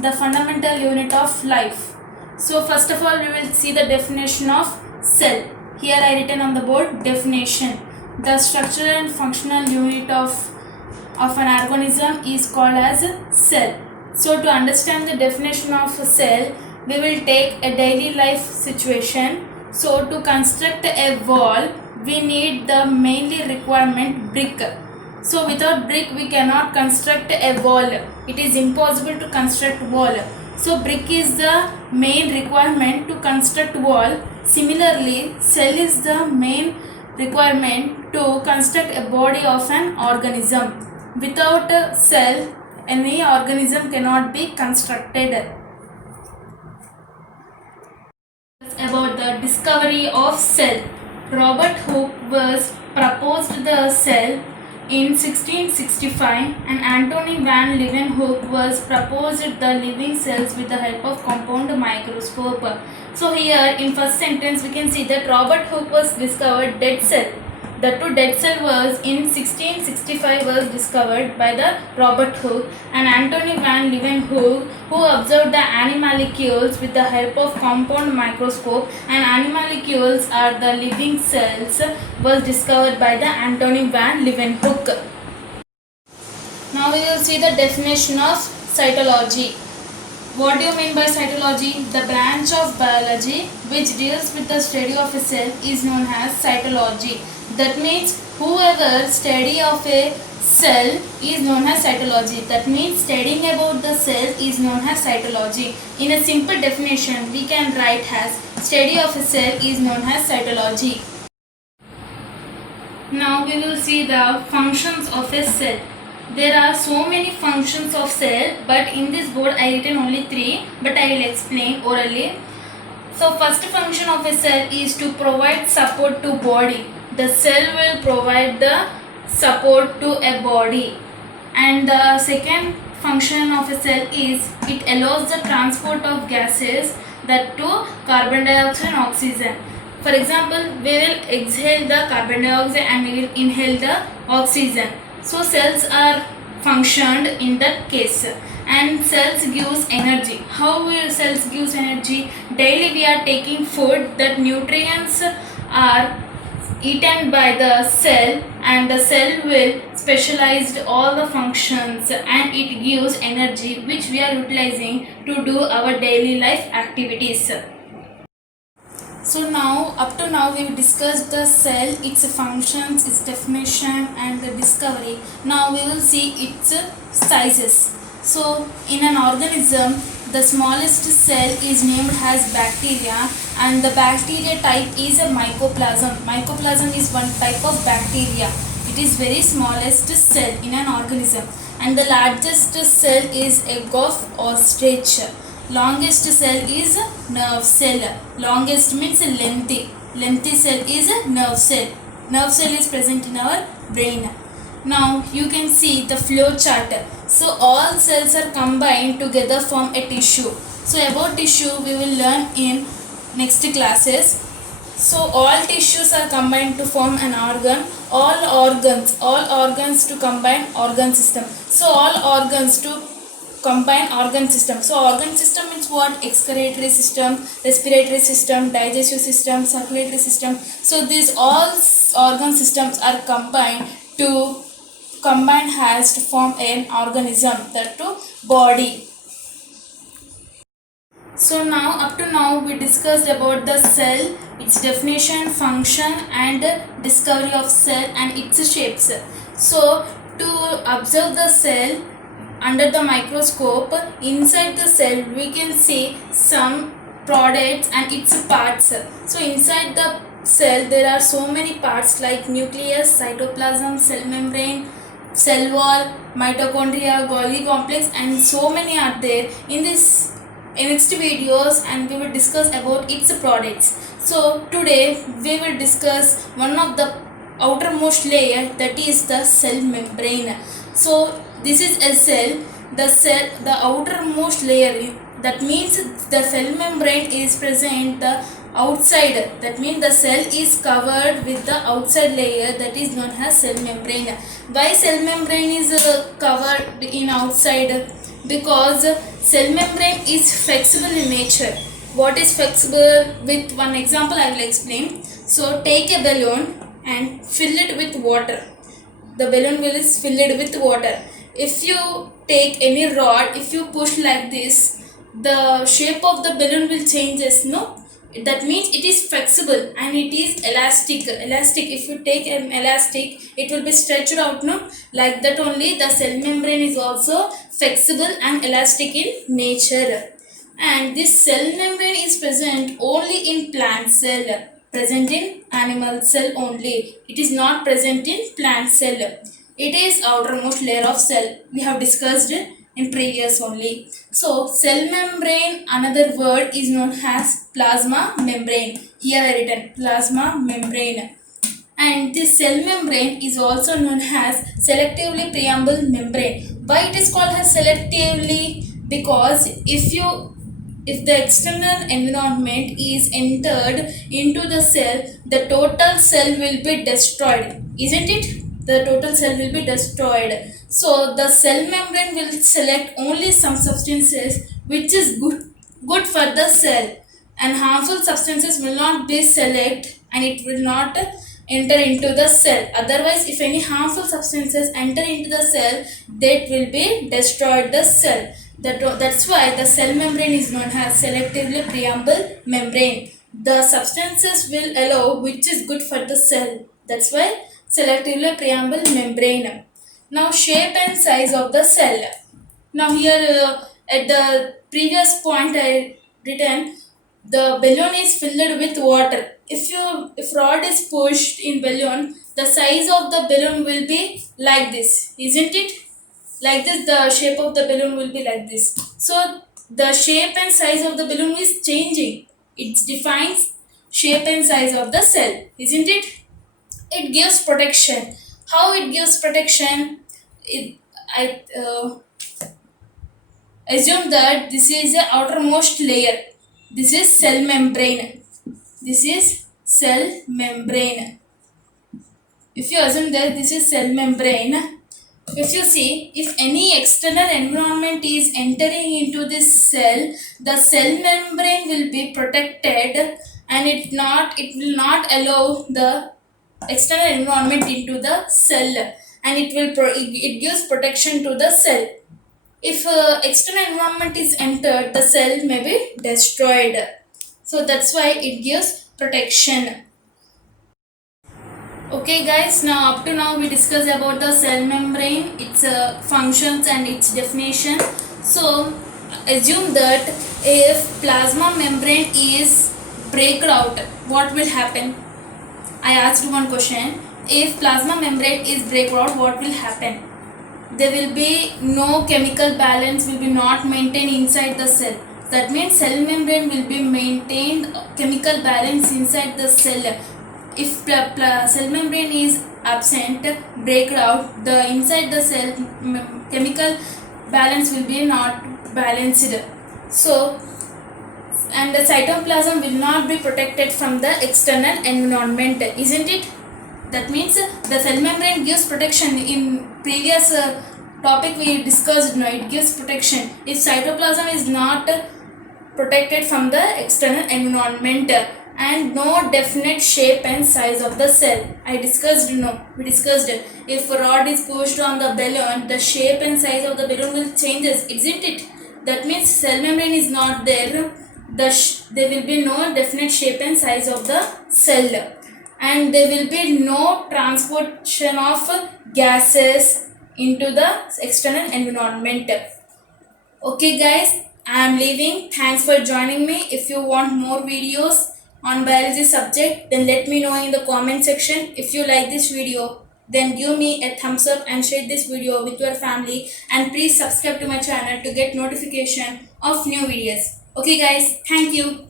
the fundamental unit of life. So first of all we will see the definition of cell. Here I written on the board definition. The structural and functional unit of an organism is called as cell. So to understand the definition of a cell, we will take a daily life situation. So to construct a wall, we need the mainly requirement brick. So without brick we cannot construct a wall. It is impossible to construct wall. So brick is the main requirement to construct wall. Similarly, cell is the main requirement to construct a body of an organism. Without a cell, any organism cannot be constructed. About the discovery of cell. Robert Hooke was proposed the cell in 1665 and Antony van Leeuwenhoek was proposed the living cells with the help of compound microscope. So here in first sentence we can see that Robert Hooke was discovered dead cell. The two dead cell was in 1665 was discovered by the Robert Hooke and Antony van Leeuwenhoek, who observed the animalcules with the help of compound microscope, and animalcules are the living cells, was discovered by the Antony van Leeuwenhoek. Now we will see the definition of cytology. What do you mean by cytology? The branch of biology which deals with the study of a cell is known as cytology. That means whoever study of a cell is known as cytology. That means studying about the cell is known as cytology. In a simple definition, we can write as study of a cell is known as cytology. Now we will see the functions of a cell. There are so many functions of cell, but in this board I written only 3, but I will explain orally. So first function of a cell is to provide support to body. The cell will provide the support to a body. And the second function of a cell is it allows the transport of gases, that to carbon dioxide and oxygen. For example, we will exhale the carbon dioxide and we will inhale the oxygen. So cells are functioned in that case. And cells gives energy. How will cells gives energy? Daily we are taking food, that nutrients are eaten by the cell and the cell will specialize all the functions and it gives energy which we are utilizing to do our daily life activities. So now up to now we have discussed the cell, its functions, its definition and the discovery. Now we will see its sizes. So in an organism, the smallest cell is named as bacteria and the bacteria type is a mycoplasm. Mycoplasm is one type of bacteria. It is very smallest cell in an organism. And the largest cell is egg of ostrich. Longest cell is nerve cell. Longest means lengthy. Lengthy cell is nerve cell. Nerve cell is present in our brain. Now you can see the flow chart. So all cells are combined together form a tissue. So about tissue we will learn in next classes. So all tissues are combined to form an organ. All organs to combine organ system. So all organs to combine organ system. So organ system means what? Excretory system, respiratory system, digestive system, circulatory system. So these all organ systems are combined has to form an organism, that to body. So now up to now we discussed about the cell, its definition, function and discovery of cell and its shapes. So to observe the cell under the microscope, inside the cell we can see some products and its parts. So inside the cell there are so many parts like nucleus, cytoplasm, cell membrane, cell wall, mitochondria, Golgi complex and so many are there in this next videos, and we will discuss about its products. So today we will discuss one of the outermost layer, that is the cell membrane. So this is a cell, the outermost layer, that means the cell membrane is present the outside, that means the cell is covered with the outside layer, that is known as cell membrane. Why cell membrane is covered in outside? because cell membrane is flexible in nature. What is flexible? With one example I will explain. So take a balloon and fill it with water. The balloon will is filled with water. If you take any rod, if you push like this, the shape of the balloon will changes, no? That means it is flexible and it is elastic. If you take an elastic, it will be stretched out, no? Like that only the cell membrane is also flexible and elastic in nature. And this cell membrane is present only in plant cell, present in animal cell only. It is not present in plant cell. It is outermost layer of cell. We have discussed in previous only. So cell membrane, another word is known as plasma membrane. Here I written plasma membrane. And this cell membrane is also known as selectively permeable membrane. Why it is called as selectively? Because if the external environment is entered into the cell, the total cell will be destroyed, isn't it? The total cell will be destroyed. So the cell membrane will select only some substances which is good for the cell, and harmful substances will not be select and it will not enter into the cell. Otherwise, if any harmful substances enter into the cell, that will be destroyed the cell. That's why the cell membrane is known as selectively permeable membrane. The substances will allow which is good for the cell. That's why selectively permeable membrane. Now shape and size of the cell. Now here at the previous point I written the balloon is filled with water. If rod is pushed in balloon, the size of the balloon will be like this, isn't it? Like this, the shape of the balloon will be like this. So the shape and size of the balloon is changing. It defines shape and size of the cell, isn't it? It gives protection. How it gives protection? I assume that this is the outermost layer. This is cell membrane. This is cell membrane. If you assume that this is cell membrane, if you see, if any external environment is entering into this cell, the cell membrane will be protected and it will not allow the external environment into the cell, and it gives protection to the cell. If external environment is entered, the cell may be destroyed. So that's why it gives protection. Okay guys, now up to now we discussed about the cell membrane, its functions and its definition. So assume that if plasma membrane is break out, what will happen? I asked one question. If plasma membrane is break out, what will happen? There will be no chemical balance will be not maintained inside the cell. That means cell membrane will be maintained chemical balance inside the cell. If cell membrane is absent, break out, the inside the cell chemical balance will be not balanced. So and the cytoplasm will not be protected from the external environment, isn't it? That means the cell membrane gives protection. In previous topic we discussed, no, it gives protection. If cytoplasm is not protected from the external environment, and no definite shape and size of the cell. We discussed if a rod is pushed on the balloon, the shape and size of the balloon will changes, isn't it? That means cell membrane is not there. There will be no definite shape and size of the cell, and there will be no transportation of gases into the external environment. Okay guys, I am leaving. Thanks for joining me. If you want more videos on biology subject, then let me know in the comment section. If you like this video, then give me a thumbs up and share this video with your family, and please subscribe to my channel to get notification of new videos. Okay guys, thank you.